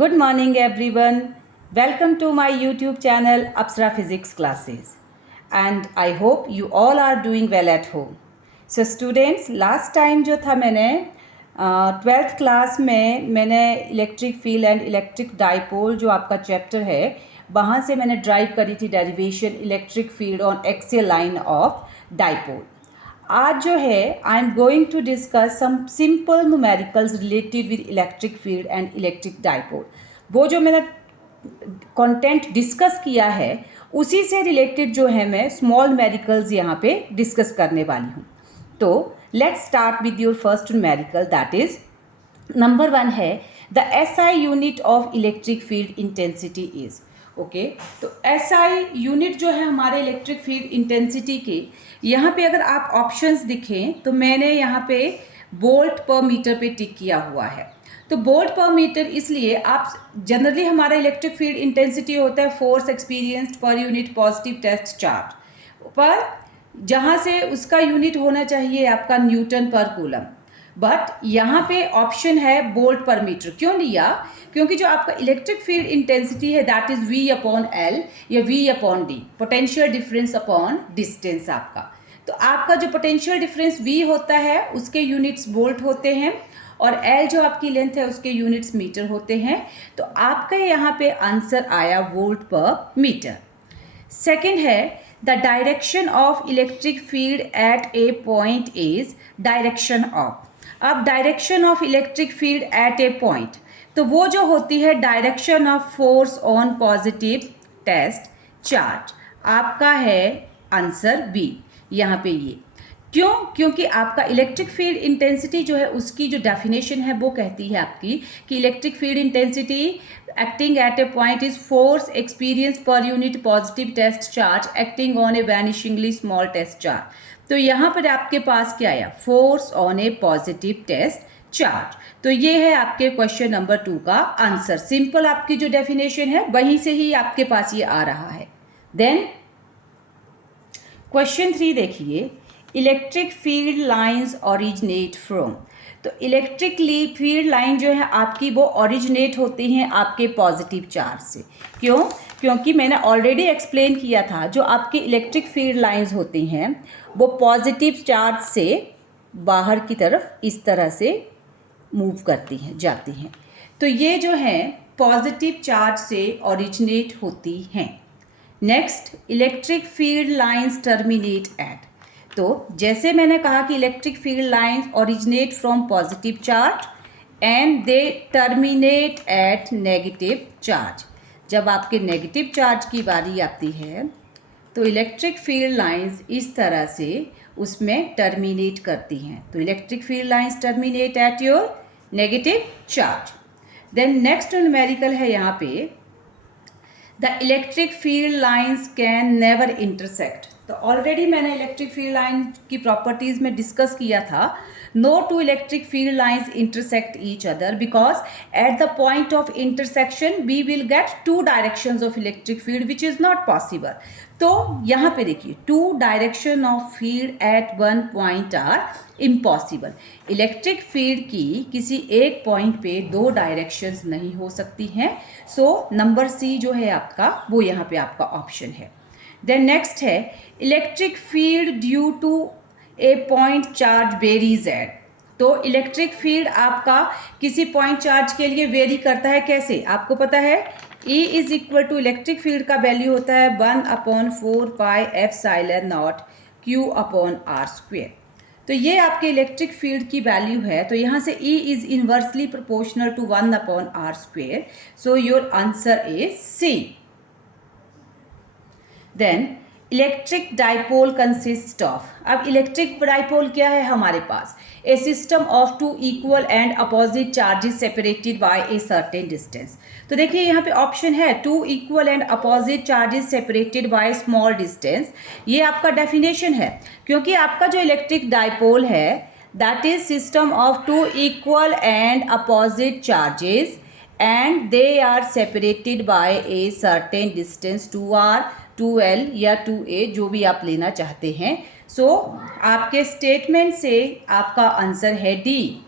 Good morning everyone. Welcome to my YouTube channel Apsara Physics Classes. And I hope you all are doing well at home. So students, last time जो था मैंने 12th class में मैंने electric field and electric dipole जो आपका chapter है वहाँ से मैंने ड्राइव करी थी derivation electric field on axial line of dipole. आज जो है I am going to discuss some simple numericals related with electric field and electric dipole. वो जो मैंने कंटेंट डिस्कस किया है उसी से रिलेटेड जो है मैं स्मॉल न्यूमेरिकल्स यहाँ पे डिस्कस करने वाली हूँ. तो let's start with your first numerical, that is number 1 है the SI unit of electric field intensity is. Okay, तो SI यूनिट जो है हमारे इलेक्ट्रिक फील्ड इंटेंसिटी के, यहाँ पे अगर आप ऑप्शंस दिखें तो मैंने यहाँ पे वोल्ट पर मीटर पे टिक किया हुआ है. तो वोल्ट पर मीटर इसलिए आप जनरली हमारा इलेक्ट्रिक फील्ड इंटेंसिटी होता है force experienced per unit positive test charge, पर जहाँ से उसका यूनिट होना चाहिए आपका न्यूटन पर कूलम, बट यहाँ पे ऑप्शन है वोल्ट पर मीटर. क्यों लिया? क्योंकि जो आपका इलेक्ट्रिक फील्ड इंटेंसिटी है दैट इज V/L या V/D, potential difference upon distance आपका. तो आपका जो पोटेंशियल डिफरेंस V होता है उसके यूनिट्स वोल्ट होते हैं और L जो आपकी लेंथ है उसके यूनिट्स मीटर होते हैं. तो आपका यहाँ पे आंसर आया वोल्ट पर मीटर. सेकेंड है the direction of electric field at a point is direction of. अब direction of electric field at a point, तो वो जो होती है direction of force on positive test charge. आपका है आंसर बी यहाँ पे. ये क्यों? क्योंकि आपका इलेक्ट्रिक फील्ड इंटेंसिटी जो है उसकी जो डेफिनेशन है वो कहती है आपकी कि electric field intensity acting at a point is force experience per unit positive test charge acting on a vanishingly small test charge. तो यहाँ पर आपके पास क्या आया? Force on a positive test charge. तो ये है आपके क्वेश्चन नंबर 2 का आंसर. सिंपल आपकी जो डेफिनेशन है वहीं से ही आपके पास ये आ रहा है. देन क्वेश्चन 3 देखिए, electric field lines originate from. तो इलेक्ट्रिक फील्ड लाइन जो है आपकी वो ओरिजिनेट होती हैं आपके पॉजिटिव चार्ज से. क्यों? क्योंकि मैंने ऑलरेडी एक्सप्लेन किया था जो आपकी इलेक्ट्रिक फील्ड लाइंस होती हैं वो पॉजिटिव चार्ज से बाहर की तरफ इस तरह से मूव करती हैं, जाती हैं. तो ये जो है पॉजिटिव चार्ज से ओरिजिनेट होती हैं. Next, electric field lines terminate eight. तो जैसे मैंने कहा कि electric field lines originate from positive charge and they terminate at negative charge. जब आपके नेगेटिव चार्ज की बारी आती है तो इलेक्ट्रिक फील्ड लाइंस इस तरह से उसमें टर्मिनेट करती हैं. तो electric field lines terminate at your negative charge. Then next numerical है यहाँ पे the electric field lines can never intersect. तो ऑलरेडी मैंने इलेक्ट्रिक फील्ड लाइन की प्रॉपर्टीज़ में डिस्कस किया था. No two electric field lines intersect each other because at the point of intersection we will get two directions of electric field which is not possible. तो यहाँ पे देखिए two direction of field at one point are impossible. Electric field की किसी एक point पे दो directions नहीं हो सकती हैं. सो नंबर सी जो है आपका वो यहाँ पे आपका ऑप्शन है. देन नेक्स्ट है electric field due to a point charge varies at. तो इलेक्ट्रिक फील्ड आपका किसी पॉइंट चार्ज के लिए वेरी करता है. कैसे? आपको पता है E is equal to electric field का वैल्यू होता है 1/4 पाई एप्सिलॉन नॉट Q/r². तो ये आपके इलेक्ट्रिक फील्ड की वैल्यू है. तो यहाँ से E is inversely proportional to 1/r². So your answer is C. Then electric dipole consist of. अब इलेक्ट्रिक डाइपोल क्या है हमारे पास? A system of two equal and opposite charges separated by a certain distance. तो देखिए यहाँ पे option है two equal and opposite charges separated by small distance. ये आपका डेफिनेशन है क्योंकि आपका जो इलेक्ट्रिक डाइपोल है that is system of two equal and opposite charges and they are separated by a certain distance 2r 2l या 2a जो भी आप लेना चाहते हैं. सो आपके स्टेटमेंट से आपका आंसर है D.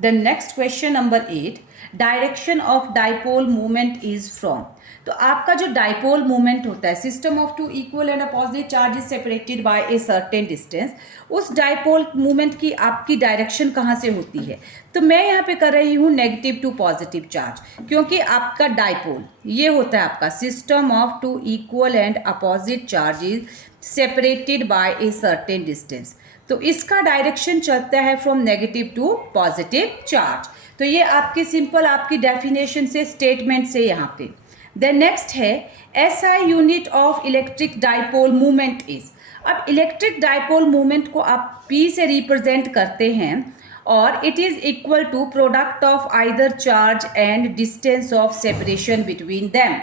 Then next question number 8, direction of dipole movement is from. तो आपका जो डाइपोल मूवमेंट होता है, system of two equal and opposite charges separated by a certain distance, उस डाइपोल मूवमेंट की आपकी डायरेक्शन कहाँ से होती है? तो मैं यहाँ पे कर रही हूँ नेगेटिव टू पॉजिटिव चार्ज, क्योंकि आपका डाइपोल ये होता है आपका system of two equal and opposite charges separated by a certain distance. तो इसका डायरेक्शन चलता है from negative to positive charge. तो ये आपकी सिंपल आपकी डेफिनेशन से, स्टेटमेंट से यहाँ पे। देन नेक्स्ट है SI unit of electric dipole movement is. अब इलेक्ट्रिक डाइपोल मूवमेंट को आप पी से रिप्रेजेंट करते हैं और it is equal to product of either charge and distance of separation between them.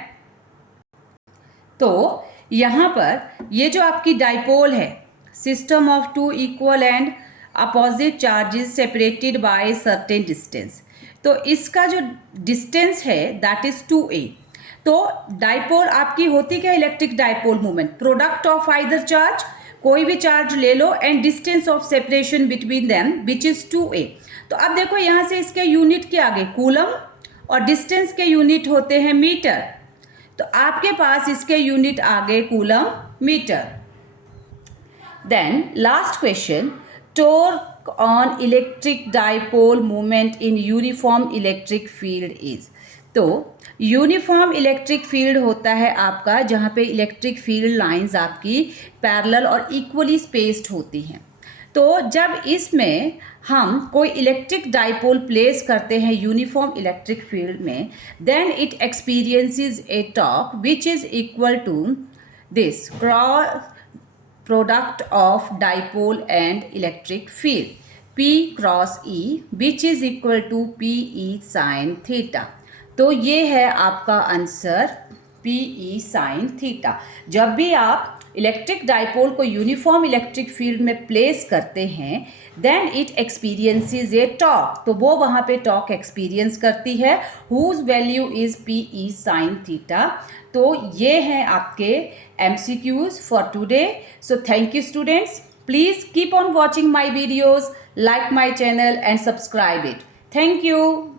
तो यहाँ पर ये जो आपकी डाइपोल है, system of two equal and opposite charges separated by certain distance, तो इसका जो डिस्टेंस है दैट इज 2a। तो डाइपोल आपकी होती क्या? Electric dipole movement, product of either charge, कोई भी चार्ज ले लो, and distance of separation between them which is 2a। तो अब देखो यहाँ से इसके यूनिट के आगे कूलम और डिस्टेंस के यूनिट होते हैं मीटर, तो आपके पास इसके यूनिट आगे coulomb metre. Then last question, torque on electric dipole movement in uniform electric field is. तो यूनिफॉर्म इलेक्ट्रिक फील्ड होता है आपका जहाँ पे इलेक्ट्रिक फील्ड लाइंस आपकी पैरेलल और इक्वली स्पेस्ड होती हैं। तो जब इसमें हम कोई इलेक्ट्रिक डाइपोल प्लेस करते हैं यूनिफॉर्म इलेक्ट्रिक फील्ड में, then it experiences a torque which is equal to this cross product of dipole and electric field P cross E which is equal to PE sin theta। तो ये है आपका answer PE sin theta। जब भी आप electric dipole को uniform electric field में place करते हैं then it experiences a torque, तो वो वहाँ पे टॉर्क एक्सपीरियंस करती है whose value is PE sin theta। तो ये हैं आपके MCQs for today. So thank you students. Please keep on watching my videos, like my channel and subscribe it. Thank you.